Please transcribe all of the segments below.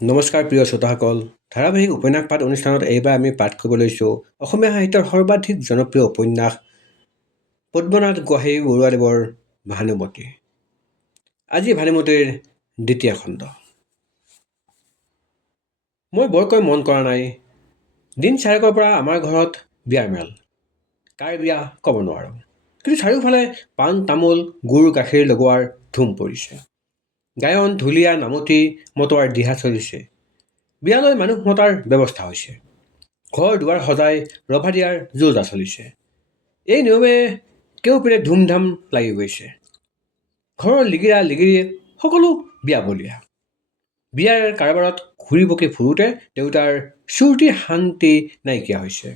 নমস্কাৰ প্ৰিয় শ্ৰোতাসকল। ধাৰাবাহিক উপন্যাস পাঠ অনুষ্ঠানত এইবাৰ আমি পাঠ কৰিব লৈছোঁ অসমীয়া সাহিত্যৰ সৰ্বাধিক জনপ্ৰিয় উপন্যাস পদ্মনাথ গোহাঁই বৰুৱাদেৱৰ ভানুমতী। আজি ভানুমতীৰ দ্বিতীয় খণ্ড। মই বৰকৈ মন কৰা নাই। দিন চাৰেকৰ পৰা আমাৰ ঘৰত বিয়াৰ মেল। কাৰ বিয়া ক'ব নোৱাৰোঁ, কিন্তু চাৰিওফালে পাণ তামোল গুৰ গাখীৰ লগোৱাৰ ধুম পৰিছে। গায়ন ঢুলীয়া নামতি মতোৱাৰ দিহা চলিছে। বিয়ালৈ মানুহ মতাৰ ব্যৱস্থা হৈছে। ঘৰ দুৱাৰ সজাই ৰভা দিয়াৰ যোজা চলিছে। এই নিয়মে কেউপিনে ধুমধাম লাগি গৈছে। ঘৰৰ লিগিৰা লিগিৰি সকলো বিয়া বলীয়া। বিয়াৰ কাৰবাৰত ঘূৰি পকি ফুৰোঁতে দেউতাৰ চুৰ্তি শান্তি নাইকিয়া হৈছে।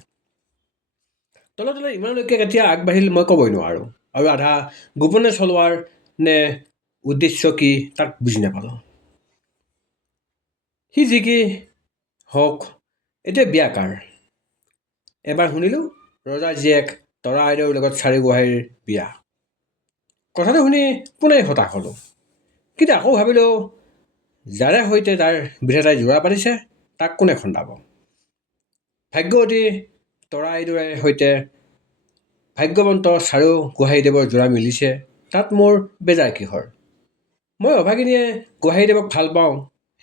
তলে তলে ইমানলৈকে কেতিয়া আগবাঢ়িল মই ক'বই নোৱাৰোঁ, আৰু আধা গোপনে চলোৱাৰ নে উদ্দেশ্য কি তাক বুজি নাপালোঁ। সি যি কি হওক, এতিয়া বিয়া কাৰ? এবাৰ শুনিলোঁ ৰজাৰ জীয়েক তৰা আইদেউৰ লগত চাৰি গোহাঁইৰ বিয়া। কথাটো শুনি পুনেই হতাশ হ'লোঁ, কিন্তু আকৌ ভাবিলোঁ যাৰে সৈতে তাৰ বিধাতাই যোৰা পাতিছে তাক কোনে খন্দাব। ভাগ্যৱতী তৰা আইদেউৰে সৈতে ভাগ্যৱন্ত চাৰু গোহাঁইদেৱৰ যোৰা মিলিছে, তাত মোৰ বেজাৰ কিহৰ? মই অভাগিনীয়ে গোহাঁইদেৱক ভাল পাওঁ,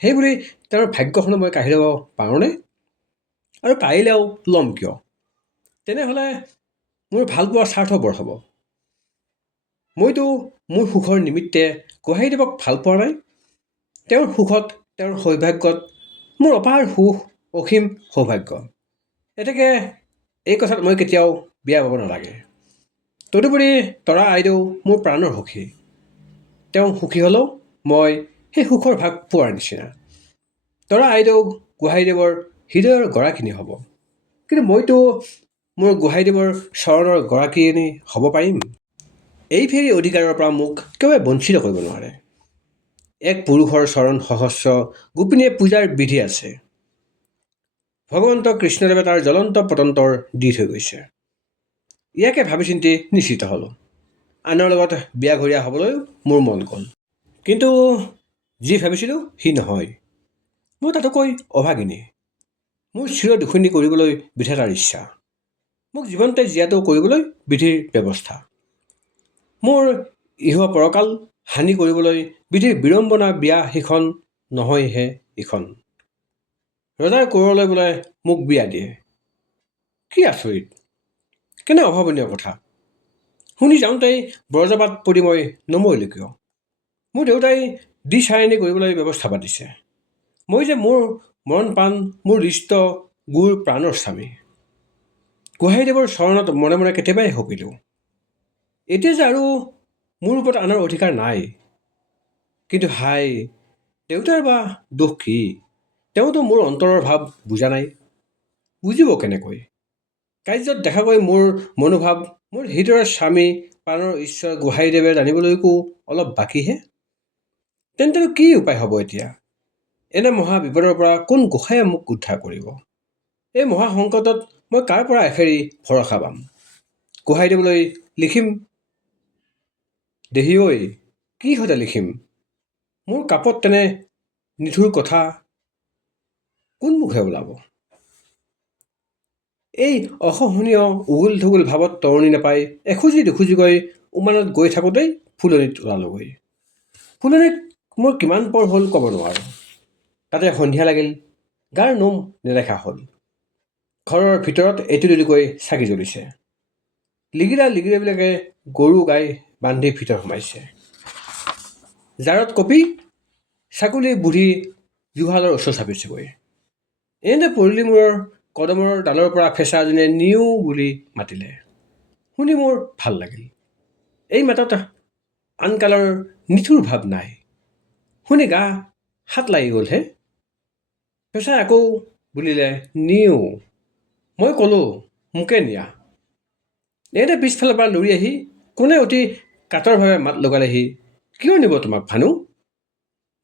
সেইবুলি তেওঁৰ ভাগ্যখনো মই কাঢ়ি ল'ব পাৰোঁনে? আৰু পাৰিলেও ল'ম কিয়? তেনেহ'লে মোৰ ভালপোৱা স্বাৰ্থপৰ হ'ব। মইতো মোৰ সুখৰ নিমিত্তে গোহাঁইদেৱক ভাল পোৱা নাই। তেওঁৰ সুখত তেওঁৰ সৌভাগ্যত মোৰ অপাৰ সুখ অসীম সৌভাগ্য। এতেকে এই কথাত মই কেতিয়াও বিয়া পাব নালাগে। তদুপৰি তৰা আইদেউ মোৰ প্ৰাণৰ সখী। তেওঁ সুখী হ'লেও মই সেই সুখৰ ভাগ পোৱাৰ নিচিনা। তৰা আইদেউ গোহাঁইদেৱৰ হৃদয়ৰ গৰাকিনী হ'ব, কিন্তু মইতো মোৰ গোহাঁইদেৱৰ চৰণৰ গৰাকীনী হ'ব পাৰিম? এই ফেৰি অধিকাৰৰ পৰা মোক কেৱে বঞ্চিত কৰিব নোৱাৰে। এক পুৰুষৰ চৰণ সহস্ৰ গোপিনীয়ে পূজাৰ বিধি আছে। ভগৱন্ত কৃষ্ণদেৱে তাৰ জ্বলন্ত পতন্তৰ দি থৈ গৈছে। ইয়াকে ভাবি চিন্তি নিশ্চিত হ'লোঁ। আনৰ লগত বিয়া ঘৰীয়া হ'বলৈও মোৰ মন গ'ল, কিন্তু যি ভাবিছিলোঁ সি নহয়। মোৰ তাতোকৈ অভাগিনী। মোৰ চিৰ দুখনি কৰিবলৈ বিধাতাৰ ইচ্ছা। মোক জীৱনতে জীয়াটো কৰিবলৈ বিধিৰ ব্যৱস্থা। মোৰ ইহ পৰকাল হানি কৰিবলৈ বিধিৰ বিড়ম্বনা বিয়া সিখন নহয়হে ইখন। ৰজাৰ কোৰলৈ বোলে মোক বিয়া দিয়ে। কি আচৰিত, কেনে অভাৱনীয় কথা! শুনি যাওঁতেই ব্ৰজপাত পৰি মই নমৰিলোঁ কিয়? মোৰ দেউতাই দি চায়নি কৰিবলৈ ব্যৱস্থা পাতিছে। মই যে মোৰ মৰণপাণ মোৰ হৃষ্ট গুৰ প্ৰাণৰ স্বামী। গোহাঁইদেৱৰ চৰণত মনে মনে কেতিয়াবাই সঁপিলোঁ। এতিয়া যে আৰু মোৰ ওপৰত আনৰ অধিকাৰ নাই। কিন্তু হাই, দেউতাৰ বা দোষ কি? তেওঁতো মোৰ অন্তৰৰ ভাৱ বুজা নাই। বুজিব কেনেকৈ? কাৰ্যত দেখাকৈ মোৰ মনোভাৱ মোৰ হৃদয়ৰ স্বামী প্ৰাণৰ ঈশ্বৰ গোহাঁইদেৱে জানিবলৈকো অলপ বাকীহে। তেন্তেনো কি উপায় হ'ব এতিয়া? এনে মহা বিপদৰ পৰা কোন গোসাঁইয়ে মোক উদ্ধাৰ কৰিব? এই মহা সংকটত মই কাৰ পৰা এফেৰি ভৰসা পাম? গোহাঁইদেৱলৈ লিখিম, দেহি ঐ কি হতে লিখিম? মোৰ কাপত তেনে নিঠুৰ কথা কোন মুখে ওলাব? এই অসহনীয় উগুল থুগুল ভাৱত তৰণি নাপাই এখুজি দুখুজিকৈ উমানত গৈ থাকোঁতেই ফুলনিত ওলালোগৈ। ফুলনিত মোৰ কিমান পৰ হ'ল ক'ব নোৱাৰোঁ। তাতে সন্ধিয়া লাগিল, গাৰ নোম নেদেখা হ'ল। ঘৰৰ ভিতৰত এটি দুটিকৈ চাকি জ্বলিছে। লিগিৰা লিগিৰীবিলাকে গৰু গাই বান্ধি ভিতৰ সোমাইছে। জাৰত কপি ছাগলী বুঢ়ী জুহালৰ ওচৰ চাপিছেগৈ। এনে পদূলি মূৰৰ কদমৰ ডালৰ পৰা ফেঁচা এজনীয়ে নিও বুলি মাতিলে। শুনি মোৰ ভাল লাগিল। এই মাতত আনকালৰ নিঠুৰ ভাৱ নাই। শুনি গা হাত লাগি গ'লহে। ফেঁচাই আকৌ বুলিলে নিও। মই ক'লোঁ মোকে নিয়া। এনে পিছফালৰ পৰা লৰি আহি কোনে অতি কাতৰভাৱে মাত লগালেহি, কিয় নিব তোমাক ভানু?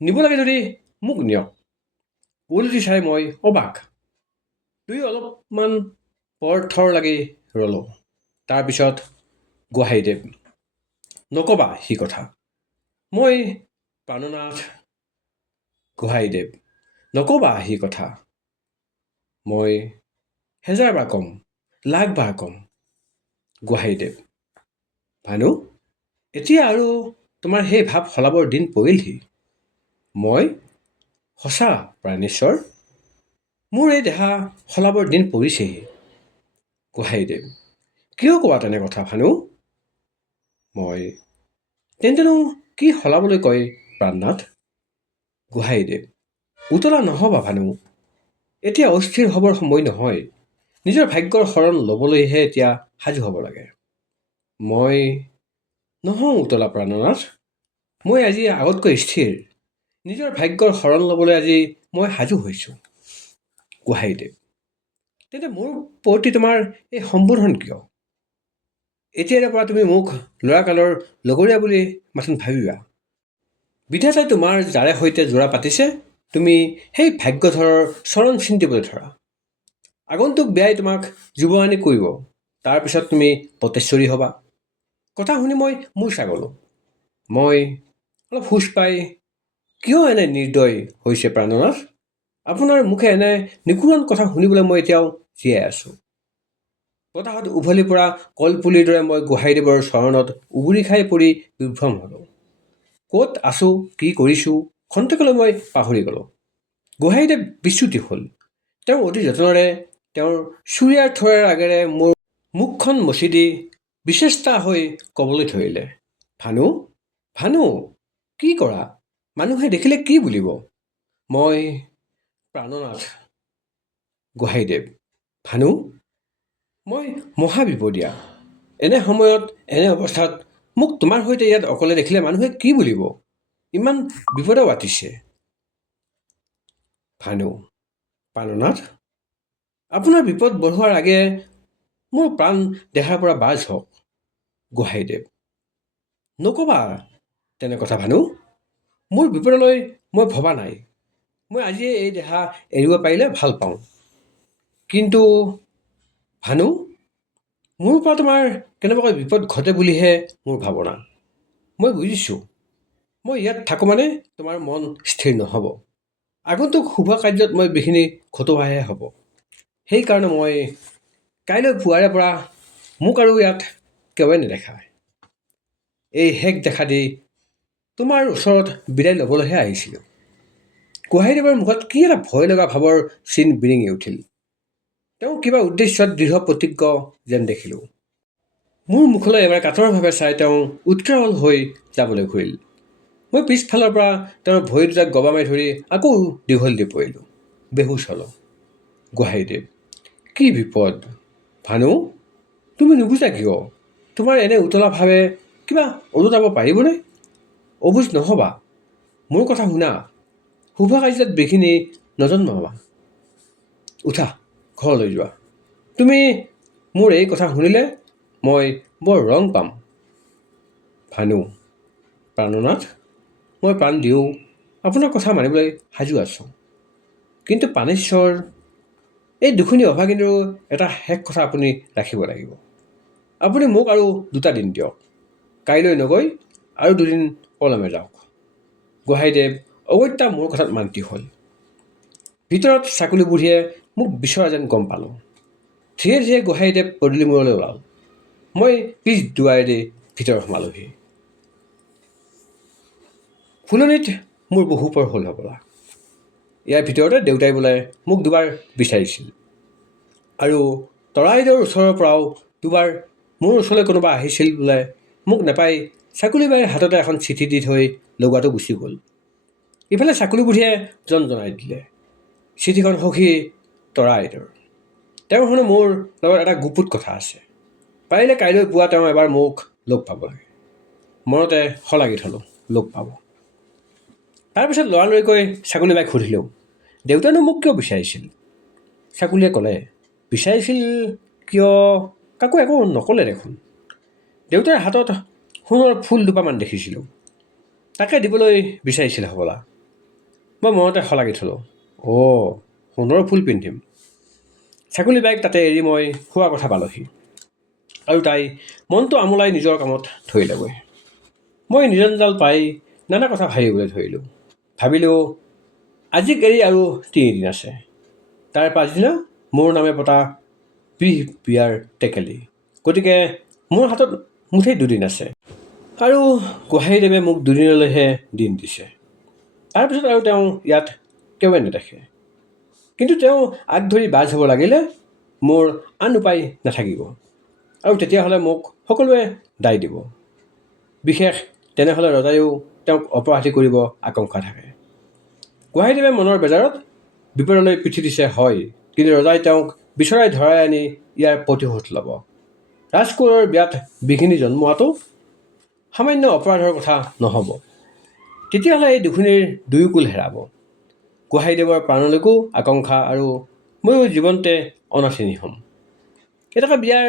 নিব লাগে যদি মোক নিয়ক। উলটি চাই মই অবাক। দুয়ো অলপমান পৰ থৰ লাগি ৰ'লোঁ। তাৰপিছত গোহাঁইদেৱ। নক'বা সি কথা। মই প্ৰাণনাথ গোহাঁইদেৱ। নক'বা সেই কথা। মই হেজাৰবাৰ ক'ম, লাখবাৰ ক'ম। গোহাঁইদেৱ: ভানু, এতিয়া আৰু তোমাৰ সেই ভাৱ সলাবৰ দিন পৰিলহি। মই: সঁচা প্ৰাণেশ্বৰ, মোৰ এই দেহা সলাবৰ দিন পৰিছেহি। গোহাঁইদেৱ: কিয় কোৱা তেনে কথা ভানু? মই: তেন্তেনো কি সলাবলৈ কয় প্ৰাণনাথ? গোহাঁইদেৱ: উতলা নহ'বা ভানু, এতিয়া অস্থিৰ হ'বৰ সময় নহয়। নিজৰ ভাগ্যৰ শৰণ ল'বলৈহে এতিয়া সাজু হ'ব লাগে। মই: নহওঁ উতলা প্ৰাণনাথ, মই আজি আগতকৈ স্থিৰ। নিজৰ ভাগ্যৰ শৰণ ল'বলৈ আজি মই সাজু হৈছোঁ। গোহাঁইদেৱ: তেন্তে মোৰ প্ৰতি তোমাৰ এই সম্বোধন কিয়? এতিয়াৰে পৰা তুমি মোক ল'ৰাকালৰ লগৰীয়া বুলি মাথোন ভাবিবা। বিধাতাই তোমাৰ যাৰে সৈতে যোৰা পাতিছে, তুমি সেই ভাগ্যধৰৰ চৰণ চিন্তিবলৈ ধৰা। আগন্তুক বিয়াই তোমাক যুৱৰাণী কৰিব, তাৰপিছত তুমি পটেশ্বৰী হ'বা। কথা শুনি মই মূৰ্ছা গ'লোঁ। মই অলপ হুচ পাই: কিয় এনে নিৰ্দয় হৈছে প্ৰাণনাথ? আপোনাৰ মুখে এনে নিকুৰণ কথা শুনিবলৈ মই এতিয়াও জীয়াই আছোঁ। বতাহত উভলি পৰা কলপুলিৰ দৰে মই গোহাঁইদেৱৰ চৰণত উগুৰি খাই পৰি বিভ্ৰম হ'লোঁ। ক'ত আছোঁ, কি কৰিছোঁ, খন্তেকলৈ মই পাহৰি গ'লোঁ। গোহাঁইদেৱ বিচ্যুতি হ'ল। তেওঁ অতি যতনেৰে তেওঁৰ চুৰিয়াৰ থোৰেৰ আগেৰে মোৰ মুখখন মচি দি বিচেষ্টা হৈ ক'বলৈ ধৰিলে: ভানু, ভানু, কি কৰা? মানুহে দেখিলে কি বুলিব? মই: প্ৰাণনাথ। গোহাঁইদেৱ: ভানু, মই মহা বিপদীয়া। এনে সময়ত, এনে অৱস্থাত মোক তোমাৰ সৈতে ইয়াত অকলে দেখিলে মানুহে কি বুলিব? ইমান বিপদে বাটিছে। ভানু: প্ৰাণনাথ, আপোনাৰ বিপদ বঢ়োৱাৰ আগে মোৰ প্ৰাণ দেহাৰ পৰা বাজ হওক। গোহাঁইদেৱ: নক'বা তেনে কথা ভানু, মোৰ বিপদলৈ মই ভবা নাই। মই আজিয়ে এই দেহা এৰিব পাৰিলে ভাল পাওঁ। কিন্তু ভানু, মোৰ পৰা তোমাৰ কেনেবাকৈ বিপদ ঘটে বুলিহে মোৰ ভাৱনা। মই বুজিছোঁ, মই ইয়াত থাকোঁ মানে তোমাৰ মন স্থিৰ নহ'ব। আগন্তুক শুভ কাৰ্যত মই বিঘিনি ঘটোৱাহে হ'ব। সেইকাৰণে মই কাইলৈ পুৱাৰে পৰা মোক আৰু ইয়াত কেৱই নেদেখা। এই শেষ দেখা দি তোমাৰ ওচৰত বিদায় ল'বলৈহে আহিছিলোঁ। গোহাঁইদেৱৰ মুখত কি এটা ভয় লগা ভাৱৰ চিন বিৰিঙি উঠিল। তেওঁ কিবা উদ্দেশ্যত দৃঢ় প্ৰতিজ্ঞ যেন দেখিলোঁ। মোৰ মুখলৈ এবাৰ কাতৰভাৱে চাই তেওঁ উৎকেৰল হৈ যাবলৈ ঘূৰিল। মই পিছফালৰ পৰা তেওঁৰ ভৰি দুটাক গবা মাৰি ধৰি আকৌ দীঘল দি পৰিলোঁ। বেহুচ হ'লোঁ। গোহাঁইদেৱ: কি বিপদ? ভানু, তুমি নুবুজা কিয়? তোমাৰ এনে উতলাভাৱে কিবা ওলোটাব পাৰিবনে? অবুজ নহ'বা, মোৰ কথা শুনা। শুভ কাৰ্যত বিঘিনি নজন্মাবা। উঠা, ঘৰলৈ যোৱা। তুমি মোৰ এই কথা শুনিলে মই বৰ ৰং পাম। ভানু: প্ৰাণনাথ, মই প্ৰাণ দিওঁ, আপোনাৰ কথা মানিবলৈ সাজু আছোঁ। কিন্তু প্ৰাণেশ্বৰ, এই দুখুনী অভাগিনীৰো এটা শেষ কথা আপুনি ৰাখিব লাগিব। আপুনি মোক আৰু 2টা দিন দিয়ক। কাইলৈ নগৈ আৰু 2 দিন পলমে যাওক। গোহাঁইদেৱ অগত্যা মোৰ কথাত মান্তি হ'ল। ভিতৰত ছাগলী বুঢ়ীয়ে মোক বিচৰা যেন গম পালোঁ। ধীৰে ধীৰে গোহাঁইদেৱ পদূলি মূৰলৈ ওলাল। মই পিছ দুৱাৰেদি ভিতৰ সোমালোহি। ফুলনিত মোৰ বহু পৰ হ'ল হ'বলা। ইয়াৰ ভিতৰতে দেউতাই বোলে মোক 2বাৰ বিচাৰিছিল। আৰু তৰাইদেউৰ ওচৰৰ পৰাও 2বাৰ মোৰ ওচৰলৈ কোনোবা আহিছিল বোলে। মোক নাপাই ছাগলীবাইৰ হাততে এখন চিঠি দি থৈ লগোৱাটো গুচি গ'ল। ইফালে ছাগলী বুঢ়ীয়ে জনাই দিলে, চিঠিখন সখী তৰাইদেউৰ। তেওঁৰ হেনো মোৰ লগত এটা গুপুত কথা আছে। পাৰিলে কাইলৈ পুৱা তেওঁ এবাৰ মোক লগ পাব লাগে। মনতে শলাগি থলোঁ, লগ পাব। তাৰপিছত লৰালৰিকৈ ছাগলীবাইক সুধিলোঁ, দেউতাইনো মোক কিয় বিচাৰিছিল? ছাগলীয়ে ক'লে, বিচাৰিছিল কিয় কাকো একো নক'লে দেখোন। দেউতাৰ হাতত সোণৰ ফুল 2পামান দেখিছিলোঁ, তাকে দিবলৈ বিচাৰিছিল হ'বলা। মই মনতে শলাগি থলোঁ, সোণৰ ফুল পিন্ধিম। ছাগলীবাইক তাতে এৰি মই শোৱাৰ কথা পালোহি। আৰু তাই মনটো আমোলাই নিজৰ কামত ধৰিলেগৈ। মই নিৰঞ্জাল পাই নানা কথা ভাবিবলৈ ধৰিলোঁ। ভাবিলোঁ, আজিক এৰি আৰু 3 দিন আছে। তাৰ পাছদিনা মোৰ নামে পতা বিয়াৰ টেকেলি। গতিকে মোৰ হাতত মুঠেই 2 দিন আছে। আৰু গোহাঁইদেৱে মোক 2 দিনলৈহে দিন দিছে। তাৰপিছত আৰু তেওঁ ইয়াত কেৱে নেদেখে। কিন্তু তেওঁ আগ ধৰি বাজ হ'ব লাগিলে মোৰ আন উপায় নাথাকিব। আৰু তেতিয়াহ'লে মোক সকলোৱে দায় দিব। বিশেষ তেনেহ'লে ৰজাইও তেওঁক অপৰাধী কৰিব আকাংক্ষা থাকে। গোহাঁইদেৱে মনৰ বেজাৰত বিপদলৈ পিঠি দিছে হয়, কিন্তু ৰজাই তেওঁক বিচৰাই ধৰাই আনি ইয়াৰ প্ৰতিশোধ ল'ব। ৰাজকোঁৱৰৰ বিয়াত বিঘিনি জন্মোৱাটো সামান্য অপৰাধৰ কথা নহ'ব। তেতিয়াহ'লে এই দুখুনীৰ দুয়োকুল হেৰাব। গোহাঁইদেৱৰ প্ৰাণলৈকো আকাংক্ষা আৰু ময়ো জীৱন্তে অনাথিনী হ'ম। এনেকুৱা বিয়াৰ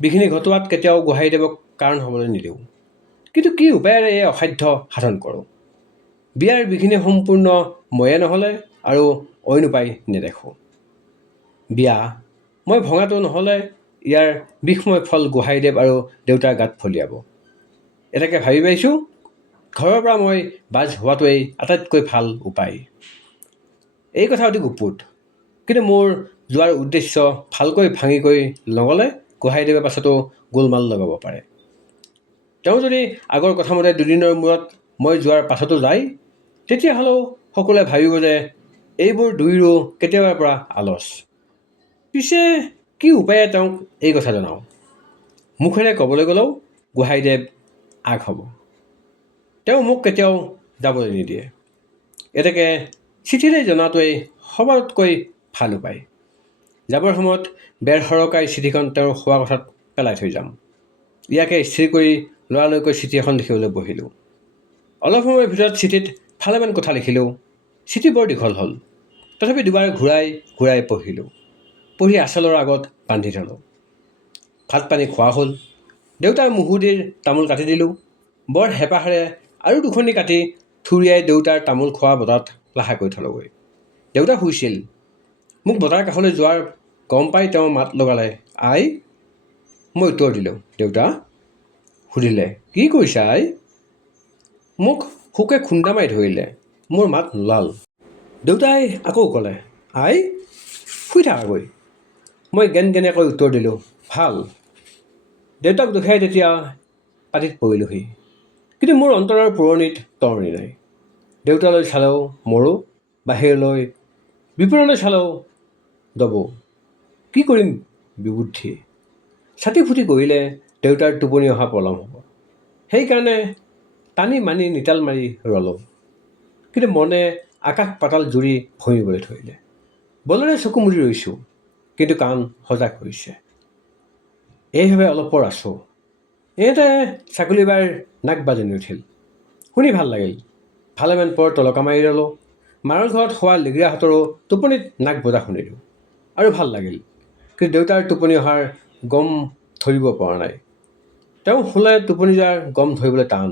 বিঘিনি ঘটোৱাত কেতিয়াও গোহাঁইদেৱক কাৰণ হ'বলৈ নিদিওঁ। কিন্তু কি উপায়েৰে এই অসাধ্য সাধন কৰোঁ। বিয়াৰ বিঘিনি সম্পূৰ্ণ ময়ে নহ'লে আৰু অইন উপায় নেদেখোঁ। বিয়া মই ভঙাটো নহ'লে ইয়াৰ বিষময় ফল গোহাঁইদেৱ আৰু দেউতাৰ গাত ফলিয়াব। এনেকৈ ভাবি পাইছোঁ ঘৰৰ পৰা মই বাজ হোৱাটোৱেই আটাইতকৈ ভাল উপায়। এই কথা অতি গুপুত, কিন্তু মোৰ যোৱাৰ উদ্দেশ্য ভালকৈ ভাঙি কৰি নগ'লে গোহাঁইদেৱে পাছতো গোলমাল লগাব পাৰে। তেওঁ যদি আগৰ কথামতে 2 দিনৰ মূৰত মই যোৱাৰ পাছতো যায়, তেতিয়াহ'লেও সকলোৱে ভাবিব যে এইবোৰ দুয়োৰো কেতিয়াবাৰ পৰা আলচ। পিছে কি উপায়ে তেওঁক এই কথা জনাওঁ। মুখেৰে ক'বলৈ গ'লেও গোহাঁইদেৱ আগ হ'ব। তেওঁ মোক কেতিয়াও যাবলৈ নিদিয়ে। এতেকে চিঠিৰে জনাটোৱেই সবাতোকৈ ভাল উপায়। যাবৰ সময়ত বেৰ সৰকাই চিঠিখন তেওঁৰ শোৱা কথাত পেলাই থৈ যাম। ইয়াকে স্থিৰ কৰি লৰালৰিকৈ চিঠি এখন লিখিবলৈ বহিলোঁ। অলপ সময়ৰ ভিতৰত চিঠিত ভালেমান কথা লিখিলোঁ। চিঠি বৰ দীঘল হ'ল, তথাপি দুবাৰ ঘূৰাই ঘূৰাই পঢ়িলোঁ। পঢ়ি আঁচলৰ আগত বান্ধি থলোঁ। ভাত পানী খোৱা হ'ল। দেউতাৰ মুহুদিৰ তামোল কাটি দিলোঁ। বৰ হেঁপাহেৰে আৰু 2খনি কাটি থুৰিয়াই দেউতাৰ তামোল খোৱা বটাত লাহেকৈ থলোঁগৈ। দেউতা শুইছিল। মোক বটাৰ কাষলৈ যোৱাৰ গম পাই তেওঁ মাত লগালে, আই। মই উত্তৰ দিলোঁ, দেউতা। সুধিলে, কি কৰিছা আই। মোক শোকে খুন্দা মাৰি ধৰিলে। মোৰ মাত নোলাল। দেউতাই আকৌ ক'লে, আই শুই থাকাগৈ। মই গেনগেনীয়াকৈ উত্তৰ দিলোঁ, ভাল। দেউতাক দুখাই তেতিয়া পাটিত পৰিলোহি। কিন্তু মোৰ অন্তৰৰ পুৰণিত তৰণি নাই। দেউতালৈ চালেও মৰো, বাহিৰলৈ বিপদলৈ চালেও দবো। কি কৰিম বিবুদ্ধি। ছাতি ফুটি কৰিলে দেউতাৰ টোপনি অহা পলম হ'ব। সেইকাৰণে টানি মানি নিতাল মাৰি ৰলোঁ। কিন্তু মনে আকাশ পাতাল জুৰি ভৰিবলৈ ধৰিলে। বলেৰে চকু মুদি ৰৈছোঁ, কিন্তু কাণ সজাগ হৈছে। এইভাৱে অলপ পৰ আছোঁ। এতে ছাগলীবাৰ নাক বাজনি উঠিল। শুনি ভাল লাগিল। ভালেমান পৰ তলকা মাৰি ৰলোঁ। মাৰৰ ঘৰত শোৱা লিগিৰাহঁতৰো টোপনিত নাক বজা শুনিলোঁ। আৰু ভাল লাগিল। কিন্তু দেউতাৰ টোপনি অহাৰ গম ধৰিব পৰা নাই। তেওঁ শুলে টোপনি যোৱাৰ গম ধৰিবলৈ টান।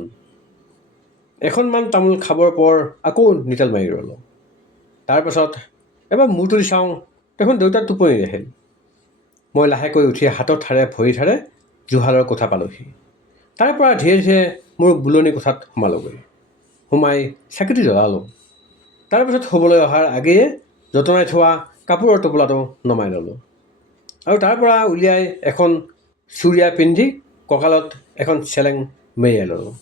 এখনমান তামোল খাবৰ পৰ আকৌ নিতাল মাৰি ৰলোঁ। তাৰপাছত এবাৰ মূৰ তুলি চাওঁ, দেখোন দেউতাৰ টোপনি নাহিল। মই লাহেকৈ উঠি হাতৰ ঠাৰে ভৰি ঠাৰে জুহালৰ কোঠা পালোঁহি। তাৰ পৰা ধীৰে ধীৰে মোৰ বুলনি কোঠাত সোমালোগৈ। সোমাই চাকিটো জ্বলালোঁ। তাৰপাছত শুবলৈ অহাৰ আগেয়ে যতনাই থোৱা কাপোৰৰ টোপোলাটো নমাই ল'লোঁ। আৰু তাৰ পৰা উলিয়াই এখন চুৰিয়া পিন্ধি কঁকালত এখন চেলেং মেৰিয়াই ল'লোঁ।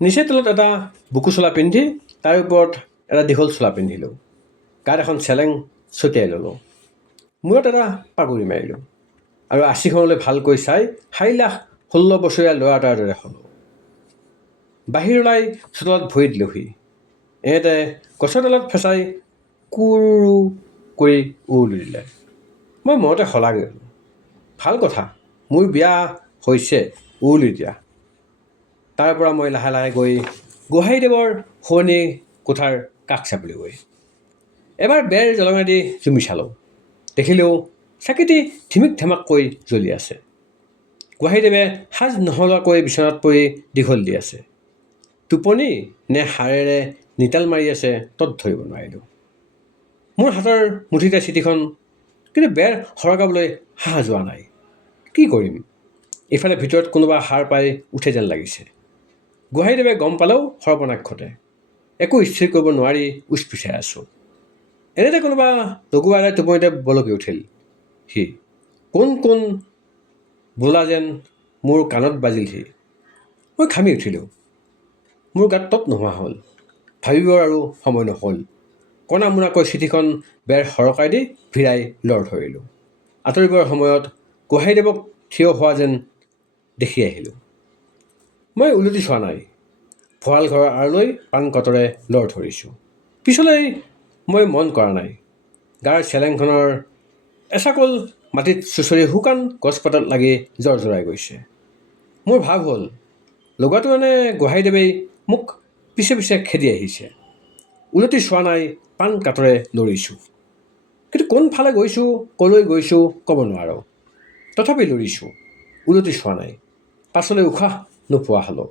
নিচেই তলত এটা বুকু চোলা পিন্ধি তাৰ ওপৰত এটা দীঘল চোলা পিন্ধিলোঁ। গাত এখন চেলেং ছটিয়াই ল'লোঁ। মূৰত এটা পাগুৰি মাৰিলোঁ। আৰু আঁচিখনলৈ ভালকৈ চাই 16 বছৰীয়া ল'ৰা এটাৰ দৰে হ'লোঁ। বাহিৰ ওলাই চোতালত ভৰি দিলোঁহি। এহেঁতে গছৰ ডালত ফেঁচাই কুৰু কৰি উৰুলি দিলে। মই মনতে শলাগি গ'লোঁ। ভাল কথা, মোৰ বিয়া হৈছে উৰুলি দিয়া। তাৰ পৰা মই লাহে লাহে গৈ গোহাঁইদেৱৰ শোৱনি কোঠাৰ কাষ চাপিলোঁগৈ। এবাৰ বেৰ জলঙেদি জুমি চালোঁ। দেখিলোঁ চাকিটি ধিমিক ধামাককৈ জ্বলি আছে। গোহাঁইদেৱে সাজ নহলোৱাকৈ বিচনাত পৰি দীঘল দি আছে। টোপনি নে হাড়েৰে নিতাল মাৰি আছে তত ধৰিব নোৱাৰিলোঁ। মোৰ হাতৰ মুঠিতে চিঠিখন, কিন্তু বেৰ সৰকাবলৈ সাহস যোৱা নাই। কি কৰিম। ইফালে ভিতৰত কোনোবা সাৰ পাই উঠে যেন লাগিছে। গোহাঁইদেৱে গম পালেও সৰ্বনাশ ঘটে। একো স্থিৰ কৰিব নোৱাৰি উচপিচাই আছোঁ। এনেতে কোনোবা লগুৱা এটাই টোপনিতে বলকি উঠিল। সি কোন কোন বোলা যেন মোৰ কাণত বাজিলহি। মই ঘামি উঠিলোঁ। মোৰ গাত তত নোহোৱা হ'ল। ভাবিবৰ আৰু সময় নহ'ল। কণা মোনাকৈ চিঠিখন বেৰ সৰকাই দি ভিৰাই লৰ ধৰিলোঁ। আঁতৰিবৰ সময়ত গোহাঁইদেৱক থিয় হোৱা যেন দেখি আহিলোঁ। মই উলটি চোৱা নাই। ভঁৰাল ঘৰৰ আঁৰলৈ পাণ কটৰে লৰ ধৰিছোঁ। পিছলৈ মই মন কৰা নাই। গাৰ চেলেংখনৰ এচাকল মাটিত চুচৰি শুকান গছপাতত লাগি জৰজৰাই গৈছে। মোৰ ভাৱ হ'ল লগাটো মানে গোহাঁইদেৱেই মোক পিছে পিছে খেদি আহিছে। উলটি চোৱা নাই, পাণ কাটৰে লৰিছোঁ। কিন্তু কোনফালে গৈছোঁ, কলৈ গৈছোঁ ক'ব নোৱাৰোঁ। তথাপি লৰিছোঁ, উলটি চোৱা নাই। পাছলৈ উশাহ নোপোৱা হ'লোঁ।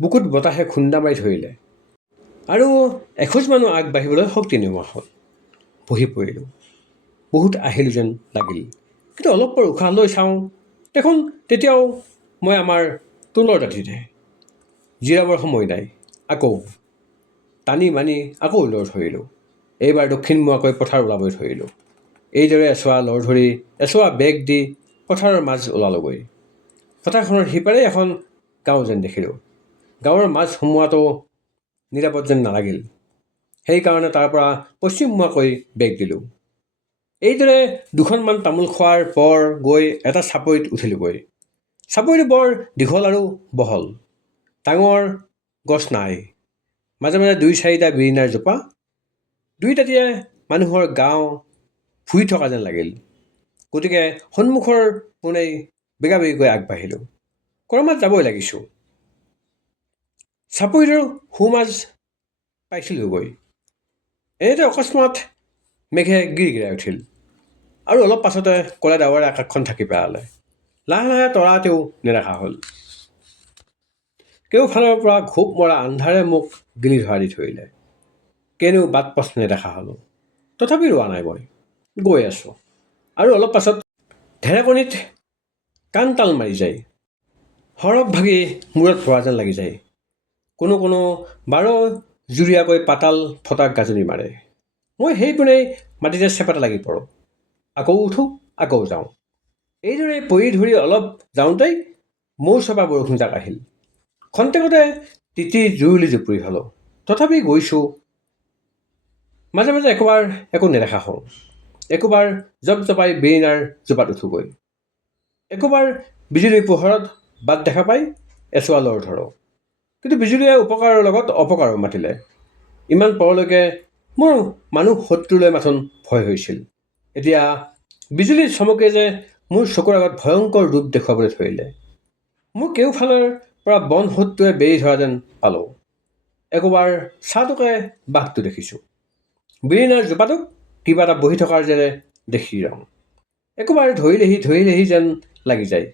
বুকুত বতাহে খুন্দা মাৰি ধৰিলে আৰু এখোজমানো আগবাঢ়িবলৈ শক্তি নোহোৱা হ'ল। বহি পৰিলোঁ। বহুত আহিলোঁ যেন লাগিল। কিন্তু অলপ পৰ উশাহ লৈ চাওঁ, দেখোন তেতিয়াও মই আমাৰ টোলৰ দাঁতিতে। জিৰাবৰ সময় নাই। আকৌ টানি মানি আকৌ লৰ ধৰিলোঁ। এইবাৰ দক্ষিণমুৱাকৈ পথাৰ ওলাবলৈ ধৰিলোঁ। এইদৰে এচোৱা লৰ ধৰি এচোৱা বেগ দি পথাৰৰ মাজ ওলালোগৈ। পথাৰখনৰ সিপাৰে এখন গাঁও যেন দেখিলোঁ। গাঁৱৰ মাজ সোমোৱাটো নিৰাপদ যেন নালাগিল। সেইকাৰণে তাৰ পৰা পশ্চিমমুৱাকৈ বেগ দিলোঁ। এইদৰে দুখনমান তামোল খোৱাৰ পৰ গৈ এটা চাপৰিত উঠিলোগৈ। চাপৰিটো বৰ দীঘল আৰু বহল। ডাঙৰ গছ নাই। মাজে মাজে 2-4টা বিৰিণাৰ জোপা। দুইটাটিয়ে মানুহৰ গাঁও ভুই থকা যেন লাগিল। গতিকে সন্মুখৰ পোনেই বেগাবেগিকৈ আগবাঢ়িলোঁ। কৰমাত যাবই লাগিছোঁ। চাপৰিটোৰ সোঁমাজ পাইছিলোঁগৈ। এনেতে অকস্মাত মেঘে গিৰগিৰাই উঠিল আৰু অলপ পাছতে ক'লা ডাৱৰে আকাশখন ঢাকি পেলালে। লাহে লাহে তৰাতেও নেদেখা হ'ল। কেওফালৰ পৰা ঘোপ মৰা আন্ধাৰে মোক গিলি ধৰা দি ধৰিলে। কেনিও বাট পথ নেদেখা হ'লোঁ। তথাপি ৰোৱা নাই মই। গৈ আছোঁ। আৰু অলপ পাছত ঢেৰেকণিত কাণ তাল মাৰি যায়। সৰগ ভাগি মূৰত পৰা যেন লাগি যায়। কোনো কোনো বাৰ জুৰীয়াকৈ পাতাল ফটা গাজনি মাৰে। মই সেইপিনেই মাটিতে চেপেটা লাগি পৰোঁ। আকৌ উঠোঁ, আকৌ যাওঁ। এইদৰে পৰি ধৰি অলপ যাওঁতেই মৌচপা বৰষুণজাক আহিল। খন্তেকতে তিতি জুৰুলি জুপুৰি হ'লোঁ। তথাপি গৈছোঁ। মাজে মাজে একোবাৰ একো নেদেখা হওঁ। একোবাৰ জপজপাই বিৰিণাৰ জোপাত উঠোগৈ। একোবাৰ বিজুলীৰ পোহৰত বাট দেখা পাই এচোৱা লৰ ধৰোঁ। কিন্তু বিজুলীয়ে উপকাৰৰ লগত অপকাৰো মাতিলে। ইমান পৰলৈকে মোৰ মানুহ শত্ৰুলৈ মাথোন ভয় হৈছিল। এতিয়া বিজুলী চমকে যে মোৰ চকুৰ আগত ভয়ংকৰ ৰূপ দেখুৱাবলৈ ধৰিলে। মোৰ কেওফালৰ পৰা বন শত্ৰুৱে বেৰি ধৰা যেন পালোঁ। একোবাৰ চাটোকে বাঘটো দেখিছোঁ। বিৰিণাৰ জোপাটোক কিবা এটা বহি থকাৰ যেনে দেখি ৰওঁ। একোবাৰ ধৰিলেহি যেন লাগি যায়।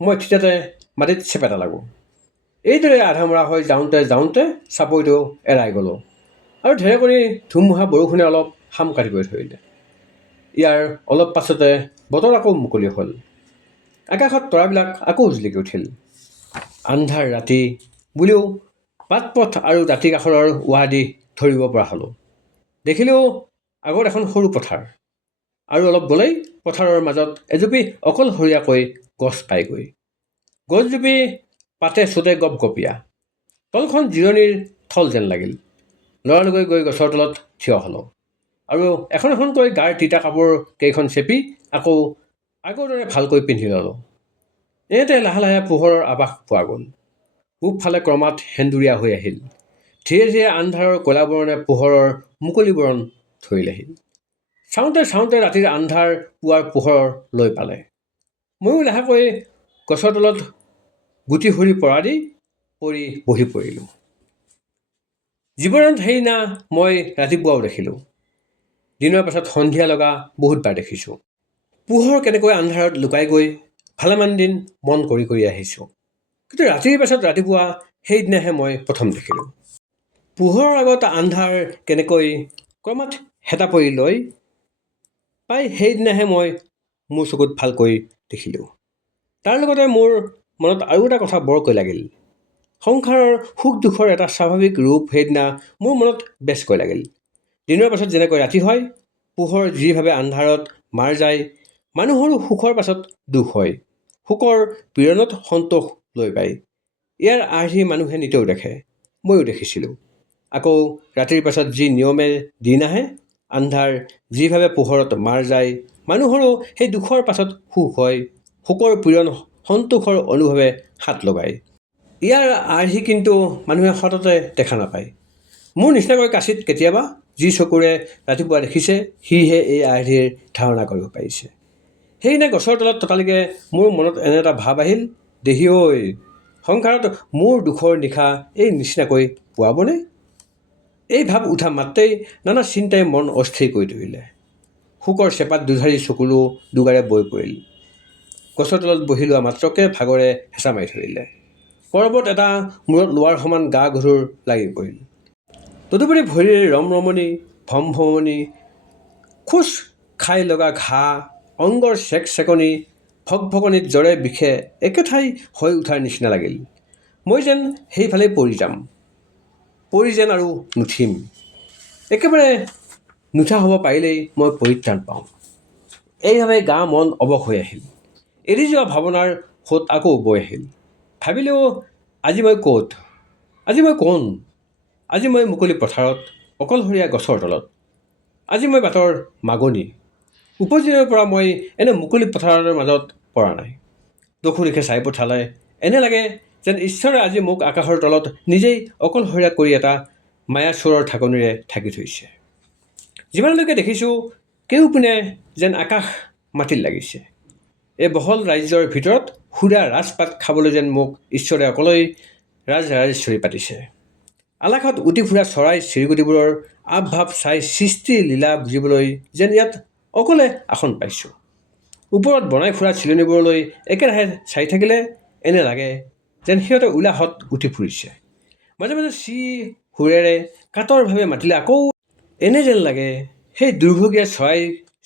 মই থিতাতে মাটিত চেপেটা লাগোঁ। এইদৰে আধামৰা হৈ যাওঁতে যাওঁতে চাপৰিটো এৰাই গ'লোঁ আৰু ঢেৰেকণি ধুমুহা বৰষুণে অলপ সাম কাটিবলৈ ধৰিলে। ইয়াৰ অলপ পাছতে বতৰ আকৌ মুকলি হ'ল। আকাশত তৰাবিলাক আকৌ জিলিকি উঠিল। আন্ধাৰ ৰাতি বুলিও বাট পথ আৰু দাঁতি কাষৰৰ উৱা দি ধৰিব পৰা হ'লোঁ। দেখিলোঁ আগত এখন সৰু পথাৰ আৰু অলপ গ'লেই পথাৰৰ মাজত এজুপি অকলশৰীয়াকৈ গছ পাইগৈ। গছজুপি পাতে চোতে গপগপীয়া। তলখন জিৰণিৰ থল যেন লাগিল। লৰালকৈ গৈ গছৰ তলত থিয় হ'লোঁ আৰু এখন এখনকৈ গাৰ তিতা কাপোৰ কেইখন চেপি আকৌ আগৰ দৰে ভালকৈ পিন্ধি ল'লোঁ। এনেতে লাহে লাহে পোহৰৰ আভাস পোৱা গ'ল। পূবফালে ক্ৰমাৎ সেন্দুৰীয়া হৈ আহিল। ধীৰে ধীৰে আন্ধাৰৰ কলাবৰণে পোহৰৰ মুকলি বৰণ ধৰিলেহি। চাওঁতে চাওঁতে ৰাতিৰ আন্ধাৰ পুৱাৰ পোহৰ লৈ পালে। ময়ো লাহেকৈ গছৰ তলত গুটি সৰি পৰা দি পৰি বহি পৰিলোঁ। জীৱনত সেইদিনা মই ৰাতিপুৱাও দেখিলোঁ। দিনৰ পাছত সন্ধিয়া লগা বহুতবাৰ দেখিছোঁ। পোহৰ কেনেকৈ আন্ধাৰত লুকাই গৈ ভালেমান দিন মন কৰি কৰি আহিছোঁ। কিন্তু ৰাতিৰ পাছত ৰাতিপুৱা সেইদিনাহে মই প্ৰথম দেখিলোঁ। পোহৰৰ আগত আন্ধাৰ কেনেকৈ ক্ৰমাৎ হেতা পৰি লৈ পাই সেইদিনাহে মই মোৰ চকুত ভালকৈ দেখিলোঁ। তাৰ লগতে মোৰ মনত আৰু এটা কথা বৰকৈ লাগিল। সংসাৰৰ সুখ দুখৰ এটা স্বাভাৱিক ৰূপ সেইদিনা মোৰ মনত বেছকৈ লাগিল। দিনৰ পাছত যেনেকৈ ৰাতি হয়, পোহৰ যিভাৱে আন্ধাৰত মাৰ যায়, মানুহৰো সুখৰ পাছত দুখ হয়, সুখৰ পীড়নত সন্তোষ লৈ পায়। ইয়াৰ আৰ্হি মানুহে নিতৌ দেখে, ময়ো দেখিছিলোঁ। আকৌ ৰাতিৰ পাছত যি নিয়মে দিন আহে, আন্ধাৰ যিভাৱে পোহৰত মাৰ যায়, মানুহৰো সেই দুখৰ পাছত সুখ হয়, সুখৰ পীড়ন সন্তোষৰ অনুভৱে হাত লগায়। ইয়াৰ আৰ্হি কিন্তু মানুহে সততে দেখা নাপায়। মোৰ নিচিনাকৈ কাচিত কেতিয়াবা যি চকুৰে ৰাতিপুৱা দেখিছে, সিহে এই আৰ্হিৰ ধাৰণা কৰিব পাৰিছে। সেইদিনা গছৰ তলত ততালিকে মোৰ মনত এনে এটা ভাৱ আহিল, দেহি ঐ, সংসাৰত মোৰ দুখৰ নিশা এই নিচিনাকৈ পোৱাবনে? এই ভাৱ উঠা মাত্ৰেই নানা চিন্তাই মন অস্থিৰ কৰি তুলিলে। শোকৰ চেপাত দুধাৰি চকুলো দুগাৰে বৈ পৰিল। গছৰ তলত বহি লোৱা মাত্ৰকে ভাগৰে হেঁচা মাৰি ধৰিলে। পৰ্বত এটা মূৰত লোৱাৰ সমান গা গধুৰ লাগি পৰিল। তদুপৰি ভৰিৰ ৰমৰমনি, ভমভমনি, খোজ খাই লগা ঘাঁ, অংগৰ চেকচেকনি, ভকভকনিত জ্বৰে বিষে একেঠাই হৈ উঠাৰ নিচিনা লাগিল। মই যেন সেইফালেই পৰি যাম, পৰি যেন আৰু নুঠিম। একেবাৰে নুঠা হ'ব পাৰিলেই মই পৰিত্ৰাণ পাওঁ। এইভাবে গা মন অৱস হৈ আহিল। এৰি যোৱা ভাৱনাৰ সোঁত আকৌ বৈ আহিল। ভাবিলেও আজি মই ক'ত? আজি মই কোন? আজি মই মুকলি পথাৰত, অকলশৰীয়া গছৰ তলত। আজি মই বাটৰ মাগনি। উপজিনৰ পৰা মই এনে মুকলি পথাৰৰ মাজত পৰা নাই। চকু দিশে চাই পঠালে এনে লাগে যেন ঈশ্বৰে আজি মোক আকাশৰ তলত নিজেই অকলশৰীয়া কৰি এটা মায়াচোৰৰ ঢাকনিৰে ঢাকি থৈছে। যিমানলৈকে দেখিছোঁ, কেউপিনে যেন আকাশ মাটিত লাগিছে। এই বহল ৰাজ্যৰ ভিতৰত সুদা ৰাজপাত খাবলৈ যেন মোক ঈশ্বৰে অকলেই ৰাজৰাজেশ্বৰী পাতিছে। আলাসত উটি ফুৰা চৰাই চিৰিকটিবোৰৰ আৱভাৱ চাই সৃষ্টি লীলা বুজিবলৈ যেন ইয়াত অকলে আসন পাইছোঁ। ওপৰত বনাই ফুৰা চিলনিবোৰলৈ একেৰাহে চাই থাকিলে এনে লাগে যেন সিহঁতে উলাহত উঠি ফুৰিছে। মাজে মাজে চি সুৰেৰে কাতৰভাৱে মাতিলে আকৌ এনে যেন লাগে সেই দুৰ্ভগীয়া চৰাই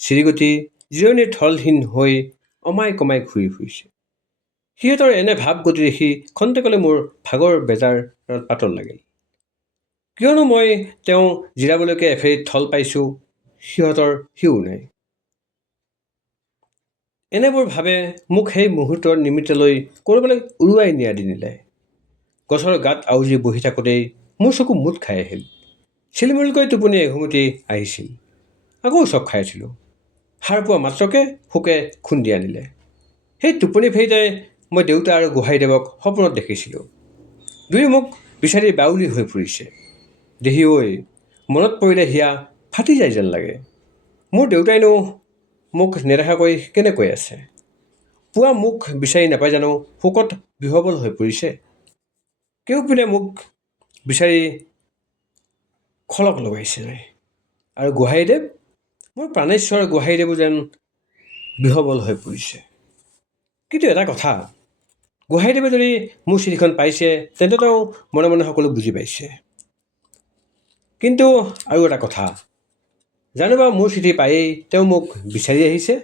চিৰিকটি জিৰণিৰ থলহীন হৈ অমাই কমাই ঘূৰি ফুৰিছে। সিহঁতৰ এনে ভাৱ গতি দেখি খন্তেকলৈ মোৰ ভাগৰ বেজাৰত পাতল লাগিল। কিয়নো মই তেওঁ জিৰাবলৈকে এফেৰি থল পাইছোঁ, সিহঁতৰ সিও নাই। এনেবোৰ ভাবে মোক সেই মুহূৰ্তৰ নিমিত্তলৈ ক'ৰবালৈ উৰুৱাই নিয়া দিনিলে। গছৰ গাত আউজি বহি থাকোঁতেই মোৰ চকু মুঠ খাই আহিল। চিলমিলকৈ টোপনি এঘুমুটি আহিছিল। আকৌ চক খাই উঠিলোঁ। সাৰ পোৱা মাত্ৰকে শোকে খুন্দি আনিলে। সেই টোপনি ফেৰিতে মই দেউতা আৰু গোহাঁইদেৱক সপোনত দেখিছিলোঁ। দুয়ো মোক বিচাৰি বাউলি হৈ ফুৰিছে। দেহি ঐ, মনত পৰিলে হিয়া ফাটি যায় যেন লাগে। মোৰ দেউতাইনো মোক নেদেখাকৈ কেনেকৈ আছে? পুৱা মোক বিচাৰি নাপাই জানো শোকত বিহবল হৈ পৰিছে? কেউপিনে মোক বিচাৰি খলক লগাইছে নাই? আৰু গোহাঁইদেৱ, মোৰ প্ৰাণেশ্বৰ গোহাঁইদেৱো যেন বিহবল হৈ পৰিছে। কিন্তু এটা কথা, গোহাঁইদেৱে যদি মোৰ চিঠিখন পাইছে তেন্তে তেওঁ মনে মনে সকলো বুজি পাইছে। কিন্তু আৰু এটা কথা, জানোবা মোৰ চিঠি পায়েই তেওঁ মোক বিচাৰি আহিছে?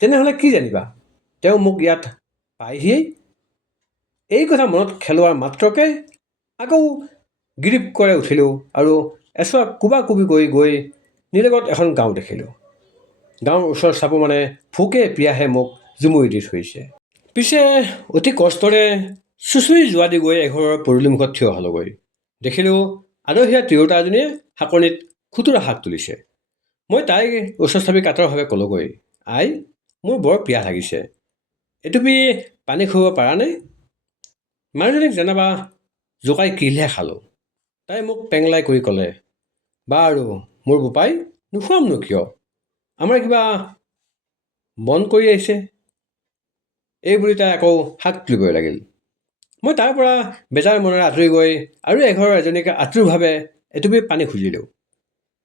তেনেহ'লে কি জানিবা, তেওঁ মোক ইয়াত পায়হিয়েই। এই কথা মনত খেলোৱাৰ মাত্ৰকে আকৌ গিৰিপকৰে উঠিলোঁ আৰু এছোৱা কোবাকুবি কৰি গৈ নিলগত এখন গাঁও দেখিলোঁ। গাঁৱৰ ওচৰ চাপো মানে ভোকে পিয়াহে মোক জুমুৰি দি থৈছে। পিছে অতি কষ্টৰে চুচুৰি যোৱা দি গৈ এঘৰৰ পদূলিমুখত থিয় হ'লোগৈ। দেখিলোঁ আদহীয়া তিৰোতা এজনীয়ে শাকনিত খুতুৰা শাক তুলিছে। মই তাইক ওচৰ চাপি কাতৰভাৱে ক'লোগৈ, আই, মোৰ বৰ পিয়াহ লাগিছে, এটুপি পানী খুৱাব পাৰানে? মানুহজনীক যেনিবা জোকাই কিলহে খালোঁ। তাই মোক পেংলাই কৰি ক'লে, বাৰু মোৰ বোপাই, নোখোৱামনো কিয়, আমাৰ কিবা বন কৰি আহিছে। এইবুলি তাই আকৌ শাক তুলিবই লাগিল। মই তাৰ পৰা বেজাৰ মনেৰে আঁতৰি গৈ আৰু এঘৰৰ এজনীকে আতুৰভাৱে এটুপি পানী খুজিলোঁ।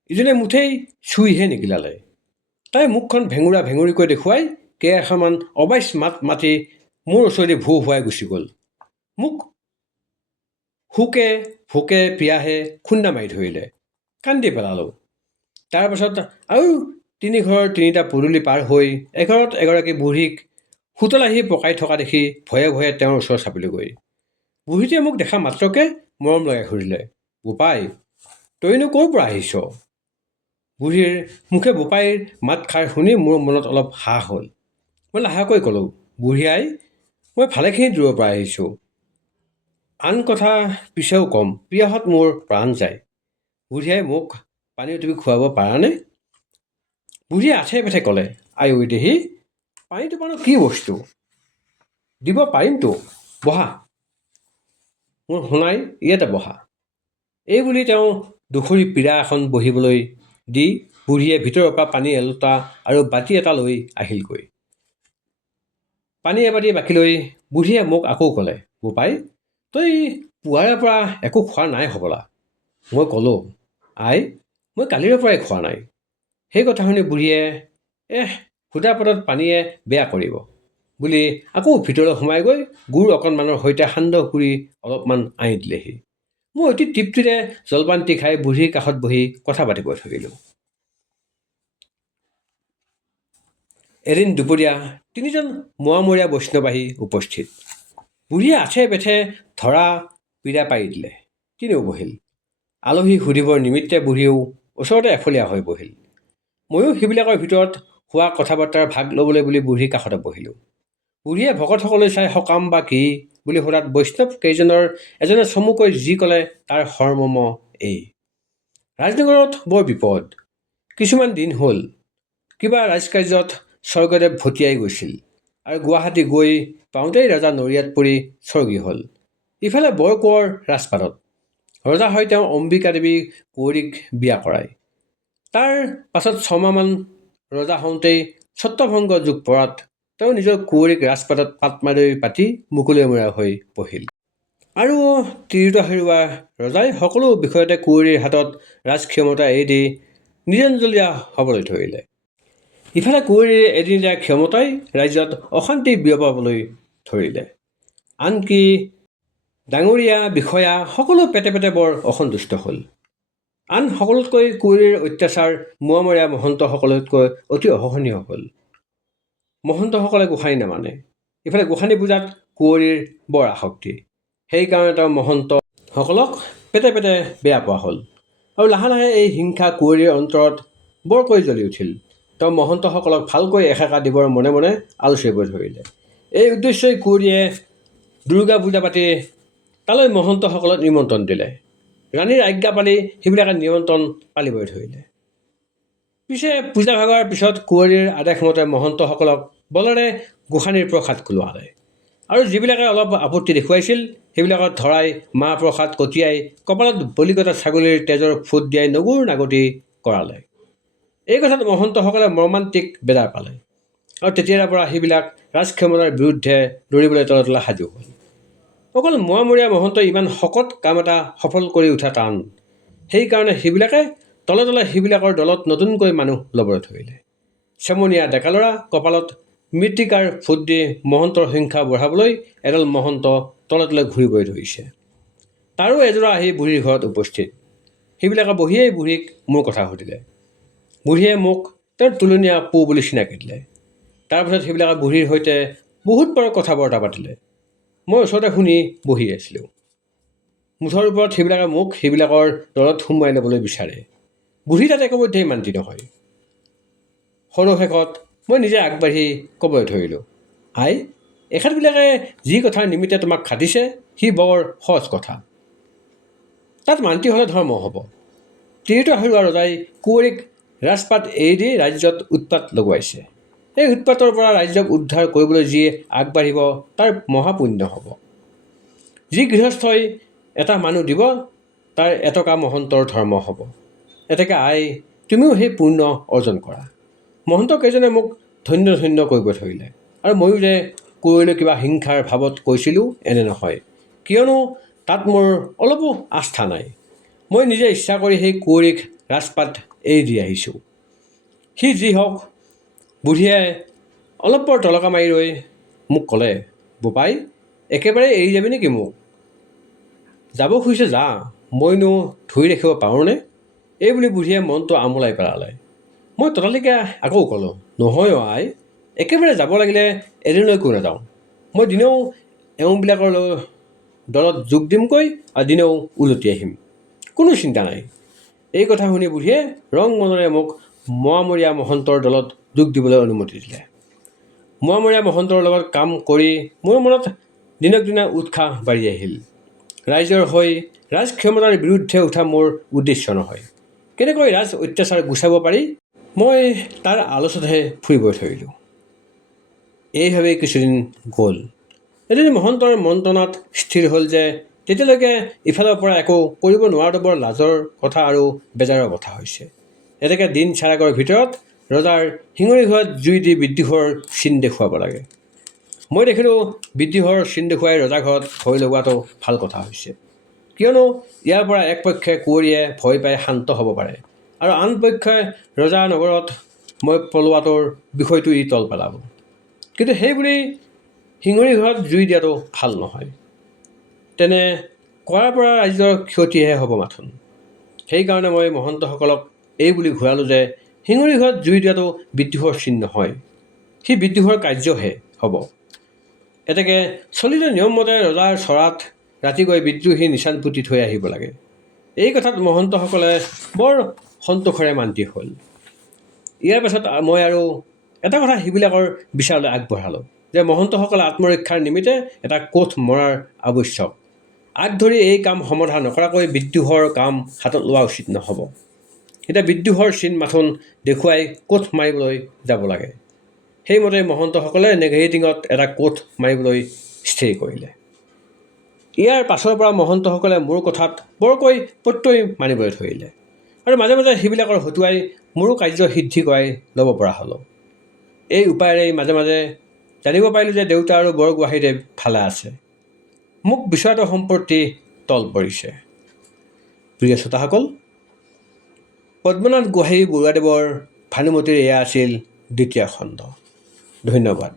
ইজনে মুঠেই চুইহে নিগিলালে। তাই মুখখন ভেঙুৰা ভেঙুৰিকৈ দেখুৱাই কেইআষাৰমান অবাইচ মাত মাতি মোৰ ওচৰেদি ভো ভোৱাই গুচি গ'ল। মোক শোকে ভোকে পিয়াহে খুন্দা মাৰি ধৰিলে। কান্দি পেলালোঁ। তাৰ পাছত আৰু তিনি ঘৰৰ তিনিটা পদূলি পাৰ হৈ এঘৰত এগৰাকী বুঢ়ীক হোটেল আহি পকাই থকা দেখি ভয়ে ভয়ে তেওঁৰ ওচৰ চাপিলোগৈ। বুঢ়ীটিয়ে মোক দেখা মাত্ৰকে মৰম লগাই সুধিলে, বোপাই, তইনো ক'ৰ পৰা আহিছ? বুঢ়ীৰ মুখে বোপাইৰ মাতষাৰ শুনি মোৰ মনত অলপ হাস হ'ল। মই লাহেকৈ ক'লোঁ, বুঢ়ী আই, মই ভালেখিনি দূৰৰ পৰা আহিছোঁ। আন কথা পিছেও ক'ম, পিয়াহত মোৰ প্ৰাণ যায়। বুঢ়ীয়াই মোক পানী তুমি খুৱাব পাৰানে? বুঢ়ীয়ে আঠে পেঠে ক'লে, আই ঐ দেহি, পানীটো বাৰু কি বস্তু, দিব পাৰিমতো, বহা, মোৰ সোণাই, ইয়াতে বহা। এই বুলি তেওঁ দুখৰি পীৰা এখন বহিবলৈ দি বুঢ়ীয়ে ভিতৰৰ পৰা পানী এলোটা আৰু বাতি এটা লৈ আহিলগৈ। পানী এবাতি বাকি লৈ বুঢ়ীয়ে মোক আকৌ ক'লে, বোপাই, তই পুৱাৰে পৰা একো খোৱা নাই হ'বলা। মই ক'লোঁ, আই, মই কালিৰে পৰাই খোৱা নাই। সেই কথা শুনি বুঢ়ীয়ে সুদা পেটত পানীয়ে বেয়া কৰিব বুলি আকৌ ভিতৰলৈ সোমাই গৈ গুড় অকণমানৰ সৈতে সান্দহ কৰি অলপমান আনি দিলেহি। মই অতি তৃপ্তিৰে জলপানটি খাই বুঢ়ীৰ কাষত বহি কথা পাতিব থাকিলোঁ। এদিন দুপৰীয়া 3জন মোৱামৰীয়া বৈষ্ণৱ আহি উপস্থিত। বুঢ়ীয়ে আঠে পেঠে ধৰা পীৰা পাৰি দিলে। তিনিও বহিল। আলহী সুধিবৰ নিমিত্তে বুঢ়ীও ওচৰতে এফলীয়া হৈ বহিল। ময়ো সেইবিলাকৰ ভিতৰত হোৱা কথা বতৰাৰ ভাগ ল'বলৈ বুলি বুঢ়ীৰ কাষতে বহিলোঁ। বুঢ়ীয়ে ভকতসকললৈ চাই সকাম বা কি বুলি সোধাত বৈষ্ণৱ কেইজনৰ এজনে চমুকৈ যি ক'লে তাৰ সৰ্মম এই, ৰাজনগৰত বৰ বিপদ। কিছুমান দিন হ'ল কিবা ৰাজকাৰ্যত স্বৰ্গদেৱ ভটিয়াই গৈছিল আৰু গুৱাহাটী গৈ পাওঁতেই ৰজা নৰিয়াত পৰি স্বৰ্গী হ'ল। ইফালে বৰকোঁৱৰ ৰাজপাটত ৰজা হৈ তেওঁ অম্বিকা দেৱী কুঁৱৰীক বিয়া কৰায়। তাৰ পাছত 6 মাহমান ৰজা হওঁতেই ছত্ৰভংগ যুগ পৰাত তেওঁ নিজৰ কুঁৱৰীক ৰাজপাটত পাটমাৰি পাতি মুকলিমূৰীয়া হৈ বহিল। আৰু তিৰোতা হেৰুৱা ৰজাই সকলো বিষয়তে কুঁৱৰীৰ হাতত ৰাজক্ষমতা এৰি দি নিৰঞ্জলীয়া হ'বলৈ ধৰিলে। ইফালে কুঁৱৰীৰ এদিনীয়া ক্ষমতাই ৰাজ্যত অশান্তি বিয়পাবলৈ ধৰিলে। আনকি ডাঙৰীয়া বিষয়া সকলো পেটে পেটে বৰ অসন্তুষ্ট হ'ল। আন সকলোতকৈ কুঁৱৰীৰ অত্যাচাৰ মোৱামৰীয়া মহন্তসকলতকৈ অতি অসহনীয় হ'ল। মহন্তসকলে গোসাঁনী নামানে। ইফালে গোসাঁনী পূজাত কুঁৱৰীৰ বৰ আসক্তি। সেইকাৰণে তেওঁ মহন্তসকলক পেটে পেটে বেয়া পোৱা হ'ল। আৰু লাহে লাহে এই হিংসা কুঁৱৰীৰ অন্তৰত বৰকৈ জ্বলি উঠিল। তেওঁ মহন্তসকলক ভালকৈ এসেকা দিবৰ মনে মনে আলোচিব ধৰিলে। এই উদ্দেশ্যই কুঁৱৰীয়ে দুৰ্গা পূজা পাতি তালৈ মহন্তসকলক নিমন্ত্ৰণ দিলে। ৰাণীৰ আজ্ঞা পালি সেইবিলাকে নিমন্ত্ৰণ পালিবই ধৰিলে। পিছে পূজা ভাগৰ পিছত কুঁৱৰীৰ আদেশমতে মহন্তসকলক বলেৰে গোসাঁনীৰ প্ৰসাদ খোলোৱালে। আৰু যিবিলাকে অলপ আপত্তি দেখুৱাইছিল সেইবিলাকত ধৰাই মাহ প্ৰসাদ কটিয়াই কপালত বলিকটা ছাগলীৰ তেজৰ ফুট দিয়াই নগুৰ নাগতি কৰালে। এই কথাত মহন্তসকলে মৰ্মান্তিক বেজাৰ পালে আৰু তেতিয়াৰে পৰা সেইবিলাক ৰাজক্ষমতাৰ বিৰুদ্ধে দৌৰিবলৈ তলে তলে সাজু হ'ল। অকল মোৱামৰীয়া মহন্তই ইমান শকত কাম এটা সফল কৰি উঠা টান। সেইকাৰণে সেইবিলাকে তলে তলে সেইবিলাকৰ দলত নতুনকৈ মানুহ ল'বলৈ ধৰিলে। চেমনীয়া ডেকা ল'ৰা কপালত মৃত্তিকাৰ ফুট দি মহন্তৰ সংখ্যা বঢ়াবলৈ এডাল মহন্ত তলে তলে ঘূৰিবই ধৰিছে। তাৰো এযোৰা আহি বুঢ়ীৰ ঘৰত উপস্থিত। সেইবিলাকে বহিয়েই বুঢ়ীক মোৰ কথা সুধিলে। বুঢ়ীয়ে মোক তেওঁৰ তুলনীয়া পো বুলি চিনাকি দিলে। তাৰপিছত সেইবিলাকে বুঢ়ীৰ সৈতে বহুত বাৰ কথা বৰ্তা পাতিলে। মই ওচৰতে শুনি বহি আছিলোঁ। মুঠৰ ওপৰত সেইবিলাকে মোক সেইবিলাকৰ দলত সোমোৱাই ল'বলৈ বিচাৰে। বুঢ়ী তাত একোপধ্যেই মান্তি নহয়। সৰহশেষত মই নিজে আগবাঢ়ি ক'বলৈ ধৰিলোঁ, আই, এখেতবিলাকে যি কথাৰ নিমিত্তে তোমাক খাটিছে সি বৰ সহজ কথা। তাত মান্তি হ'লে ধৰ্ম হ'ব। তিৰোতা হেৰুৱা ৰজাই কুঁৱৰীক ৰাজপাট এৰি দি ৰাজ্যত উৎপাত লগোৱাইছে। এই উৎপাতৰ পৰা ৰাজ্যক উদ্ধাৰ কৰিবলৈ যি আগবাঢ়িব তাৰ মহাপুণ্য হ'ব। যি গৃহস্থই এটা মানুহ দিব তাৰ এটকা মহন্তৰ ধৰ্ম হ'ব। এতেকে আই, তুমিও সেই পুণ্য অৰ্জন কৰা। মহন্ত কেইজনে মোক ধন্য ধন্য কৰিব ধৰিলে। আৰু ময়ো যে কুঁৱৰীলৈ কিবা হিংসাৰ ভাৱত কৈছিলোঁ এনে নহয়, কিয়নো তাত মোৰ অলপো আস্থা নাই। মই নিজে ইচ্ছা কৰি সেই কুঁৱৰীক ৰাজপাট এৰি দি আহিছোঁ। সি যি হওক, বুঢ়ীয়ে অলপ পৰ তলকা মাৰি ৰৈ মোক ক'লে, বোপাই, একেবাৰে এৰি যাবি নেকি মোক? যাব খুজিছে যা, মইনো ধৰি ৰাখিব পাৰোঁনে? এই বুলি বুঢ়ীয়ে মনটো আমোলাই পেলালে। মই ততালিকে আকৌ ক'লোঁ, নহয় আই, একেবাৰে যাব লাগিলে এদিনলৈকো নাযাওঁ। মই দিনেও এওঁবিলাকৰ দলত যোগ দিমকৈ আৰু দিনেও উলটি আহিম, কোনো চিন্তা নাই। এই কথা শুনি বুঢ়ীয়ে ৰং মনেৰে মোক মোৱামৰীয়া মহন্তৰ দলত যোগ দিবলৈ অনুমতি দিলে। মোৱামৰীয়া মহন্তৰ লগত কাম কৰি মোৰ মনত দিনক দিনে উৎসাহ বাঢ়ি আহিল। ৰাইজৰ হৈ ৰাজ ক্ষমতাৰ বিৰুদ্ধে উঠা মোৰ উদ্দেশ্য নহয়। কেনেকৈ ৰাজ অত্যাচাৰ গুচাব পাৰি মই তাৰ আলোচনাতহে ফুৰিব ধৰিলোঁ। এইভাৱেই কিছুদিন গ'ল। এদিন মহন্তৰ মন্ত্ৰণাত স্থিৰ হ'ল যে তেতিয়ালৈকে ইফালৰ পৰা একো কৰিব নোৱাৰাটো বৰ লাজৰ কথা আৰু বেজাৰৰ কথা হৈছে। এনেকৈ দিন চাৰাগৰ ভিতৰত ৰজাৰ শিঙৰি ঘৰত জুই দি বিদ্ৰোহৰ চিন দেখুৱাব লাগে। মই দেখিলোঁ বিদ্ৰোহৰ চিন দেখুৱাই ৰজাঘৰত ভয় লগোৱাটো ভাল কথা হৈছে, কিয়নো ইয়াৰ পৰা এক পক্ষে কুঁৱৰীয়ে ভয় পাই শান্ত হ'ব পাৰে আৰু আন পক্ষে ৰজাৰ নগৰত মই পলোৱাটোৰ বিষয়টো ই তল পেলাব। কিন্তু সেইবুলি শিঙৰি ঘৰত জুই দিয়াটো ভাল নহয়। তেনে কৰাৰ পৰা ৰাজ্যৰ ক্ষতিহে হ'ব মাথোন। সেইকাৰণে মই মহন্তসকলক এই বুলি ঘূৰালোঁ যে শিঙৰি ঘৰত জুই দিয়াটো বিদ্ৰোহৰ চিন নহয়, সি বিদ্ৰোহৰ কাৰ্যহে হ'ব। এতেকে চলিত নিয়মমতে ৰজাৰ চৰাত ৰাতি গৈ বিদ্ৰোহী নিচান পুতি থৈ আহিব লাগে। এই কথাত মহন্তসকলে বৰ সন্তোষেৰে মান্তি হ'ল। ইয়াৰ পাছত মই আৰু এটা কথা সিবিলাকৰ বিচাৰলৈ আগবঢ়ালোঁ যে মহন্তসকলে আত্মৰক্ষাৰ নিমিত্তে এটা কোঠ মৰাৰ আৱশ্যক। আগ ধৰি এই কাম সমাধা নকৰাকৈ বিদ্ৰোহৰ কাম হাতত লোৱা উচিত নহ'ব। এতিয়া বিদ্ৰোহৰ চিন মাথোন দেখুৱাই কোঠ মাৰিবলৈ যাব লাগে। সেইমতে মহন্তসকলে নেঘেৰিটিঙত এটা কোঠ মাৰিবলৈ স্থিৰ কৰিলে। ইয়াৰ পাছৰ পৰা মহন্তসকলে মোৰ কথাত বৰকৈ প্ৰত্যয় মানিবলৈ ধৰিলে আৰু মাজে মাজে সেইবিলাকৰ হতুৱাই মোৰো কাৰ্য সিদ্ধি কৰাই ল'ব পৰা হ'লোঁ। এই উপায়েৰেই মাজে মাজে জানিব পাৰিলোঁ যে দেউতা আৰু বৰগোহাঁইদেৱ ভালে আছে। মোক বিচৰাটো সম্পত্তি তল পৰিছে। প্ৰিয় শ্ৰোতাসকল, পদ্মনাথ গোহাঁই বৰুৱাদেৱৰ ভানুমতীৰ এয়া আছিল দ্বিতীয় খণ্ড। ধন্যবাদ।